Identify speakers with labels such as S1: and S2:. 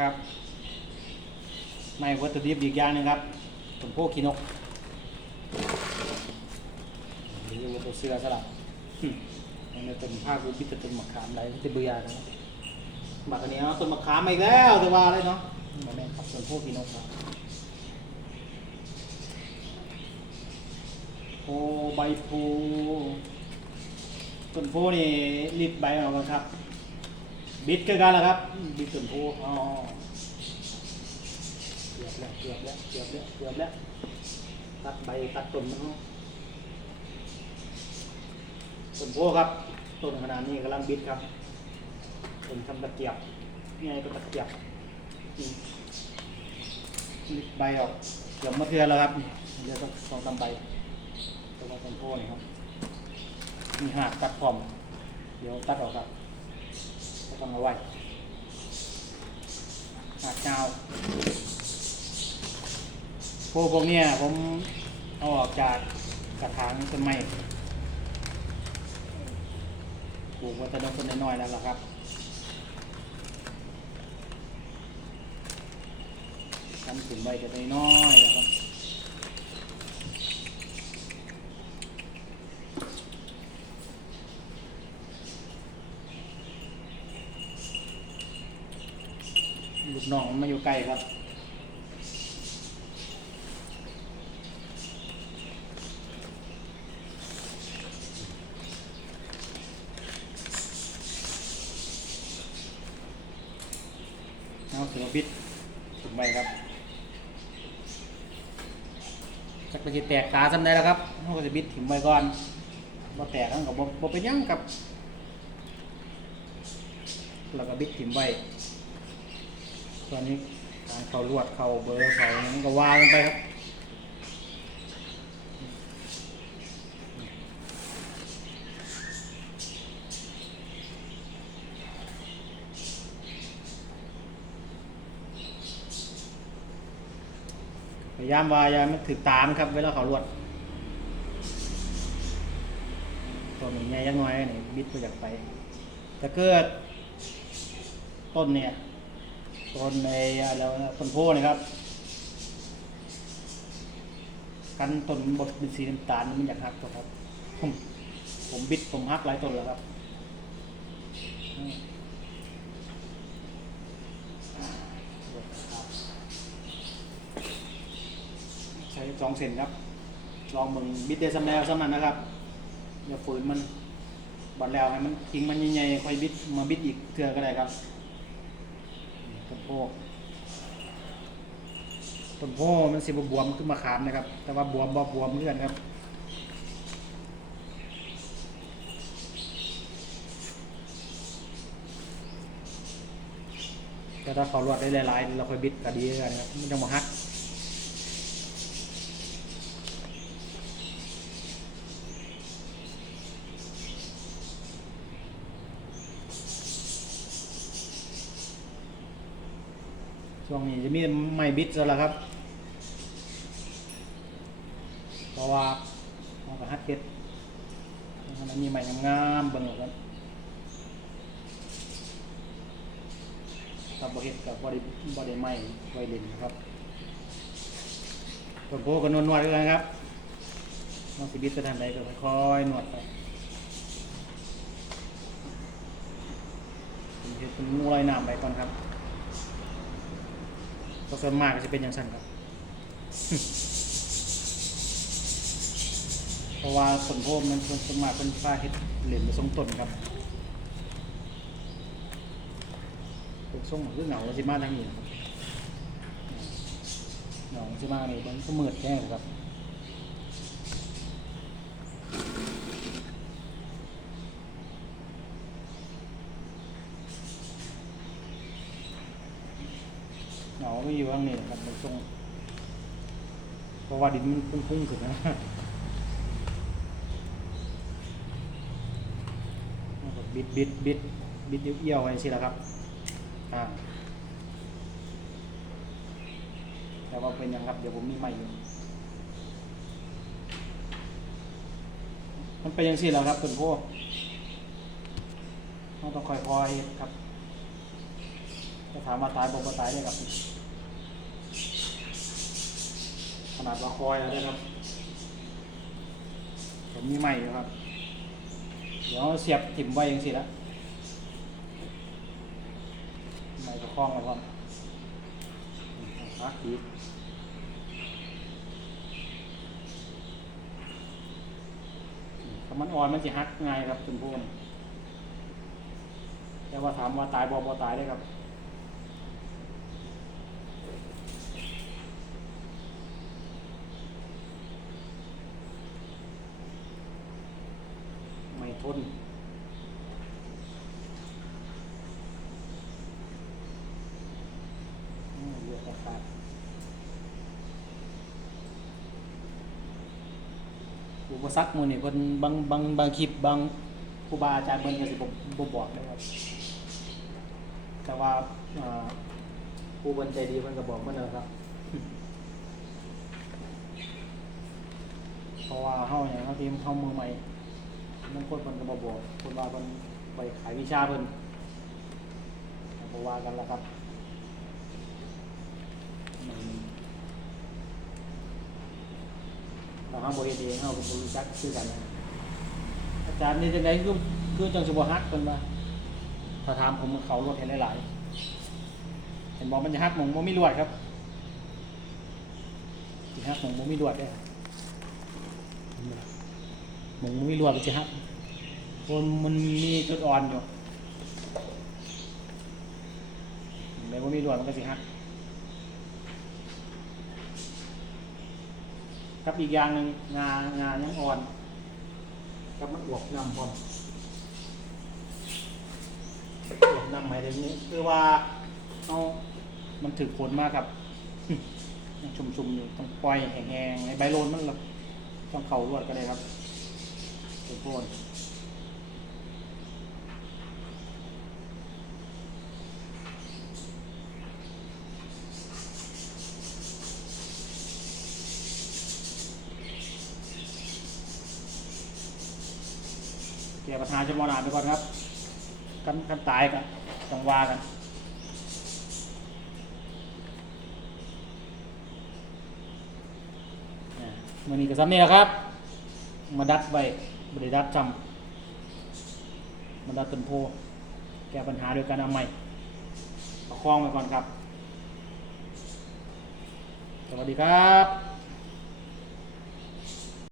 S1: ครับ ไม่วัตถุดิบอีกอย่างนึงครับต้นโพขี้นกหรือว่าตัวเสือสลับอันนี้ต้นผ้ากูพิจต้นมะขามไรจะเบื่อนะมากอันนี้เอาะต้นมะขามมาอีกแล้วจะว่าเลยเนาะมาแม่ครับต้นโพขี้นกครับโพใบโพต้นโพนี่รีดใบออกมาครับ บิดก็กันแล้วครับบิดต้นโพอ๋อเกือบแล้วเกือบแล้วเกือบแล้วเกือบแล้วตัดใบตัดต้นมันเนาะต้นโพครับต้นขนาดนี้กำลังบิดครับต้นทำตะเกียบนี่ไงก็ตะเกียบนี่บิดใบออกเกือบมาเทือนแล้วครับนี่เดี๋ยวต้องสองสามใบตัวต้นโพนี่ครับมีหักตัดพร้อมเดี๋ยวตัดออกครับ ก็ต้องเอาไว้หักเงาพวกพวกเนี้ยผมเอาออกจากกระถางต้นไม้ปลูกวัตถุต้นน้อยๆแล้วล่ะครับทำถึงใบจะน้อยๆแล้วครับ ลูกน้องมันมาอยู่ใกล้ครับเอาถึงบิดถึงไปครับจักรจะแตกตาจำได้แล้วครับเขาก็จะบิดถึงไปก่อนบ่แตกทั้งกับบ่บ่เป็นยังครับแล้วก็บิดถิ่มไว้ ตอนนี้การเข้าลวดเข้าเบอร์เข้านั้นก็วางไปครับพยายามว่ายามันถือตามครับ เวลาเขาลวดต้นนี้ใหญ่ยังน้อยนี่บิดไปจากไปถ้าเกิดต้นเนี่ย ต้นในอะไรวะนะต้นโพนะครับ กันต้นบดเป็นสีน้ำตาลมันอยากหักตัวครับ ผมผมบิดผมหักหลายต้นแล้วครับใช้สองเซนครับ ลองมึงบิดเดซัมแนวซ้ำนั้นนะครับอย่าฝืนมันบัดแล้วให้มันทิ้งมันใหญ่ๆค่อยบิดมาบิดอีกเทือก็ได้ครับ ต้นโพต้นโพมันสิบบวมขึ้นมาขามนะครับ แต่ว่าบวมบอบวมเลื่อนครับแต่ถ้าเขาลวดได้หลายๆเราค่อยบิดก็ดีกันครับมันจะมาฮัก ช่วงนี้จะมีไม่บิดซะแล้วครับ เพราะว่าเราก็ฮัดเก็ตมันมีใหม่งามๆเบิ่งแล้วครับถ้าบ่เฮ็ดกับ่ได้บ่ได้ไม้ไวเลนนะครับต้นโพก็นวดนวดๆเลยครับน้องสิบิดไปทางใดก็ค่อยๆนวดไปเฮ็ดเป็นงูลอยน้ำไปก่อนครับ ก็ส่วนมากก็จะเป็นอย่างสั้นครับ เพราะว่าต้นโพมมันส่วนมากเป็นฝ้าเห็ดเหรียญทรงต้นครับพวกทรงคือเหงาสิมาทางนี้ครับเหงาสิมานี่มันก็มืดแค่ครับ เหงาไม่อยู่ข้างนี้ครับมันทรงเพราะว่าดินมันพุ่งๆขึ้นนะบิดบิดบิดบิดเอี้ยวๆไว้สิละครับอ่าแต่ว่าเป็นยังครับ เดี๋ยวผมมีใหม่อยู่มันเป็นยังสิแล้วครับต้นพต้องต้องค่อยๆเฮ็ดครับ จะถามว่าตายบ่บ่ตายได้ครับ ขนาดว่าคอยแล้วนะครับผมมีใหม่อยู่ครับ เดี๋ยวเสียบถิ่มไว้ยังสิละใหม่ก็คล้องแล้วครับฮักอีกถ้ามันอ่อนมันจะฮักง่ายครับจนพูนแต่ว่าถามว่าตายบ่บ่ตายได้ครับ ทนอุปสรรคมือนี่เพิ่นบางบางบางคลิปบางครูบาอาจารย์เพิ่นก็สิบ่บ่บอกเลยครับ แต่ว่าอ่าครูเพิ่นใจดีเพิ่นก็บอกมาแล้วครับ เพราะว่าเฮาอย่างเฮาทีมเฮามือใหม่ บางคนเพิ่นก็บบอกเพิ่นว่าเพิ่นไปขายวิชาเพิ่นก็บ่ว่ากันแล้วครับเราห้ามบริเองเราบริจักคือกันนะอาจารย์นี่จังไงคือคือจังสบฮักคนมาถ้าถามผมเขาลดเห็นหลายๆเห็นบอกมันจะฮักหมงมันไม่รวดครับฮักหมงมันไม่รวดได้ หมองไม่รวดมันจะฮักคนมันมีจุดอ่อนอยู่ในว่ามีรวดมันก็จะฮักครับอีกอย่างหนึ่งงางายังอ่อนครับมันอวบนำพร้อมอวบนำหมายถึงนี้คือว่าเอามันถึกผลมากครับยังชุ่มๆอยู่ต้องปล่อยแห้งๆในใบโลนมันแบบต้องเข่ารวดก็ได้ครับ ทุกคนแก้ปัญหาเฉพาะหน้าไปก่อนครับกันกันตายกันต้องวากันอ่ามันนี้ก็ซ้ำนี่แหละครับ มาดัดไว้ บริดัดจำมาดัดต้นโพ แก้ปัญหาโดยการเอาใหม่ประคองไปก่อนครับ สวัสดีครับ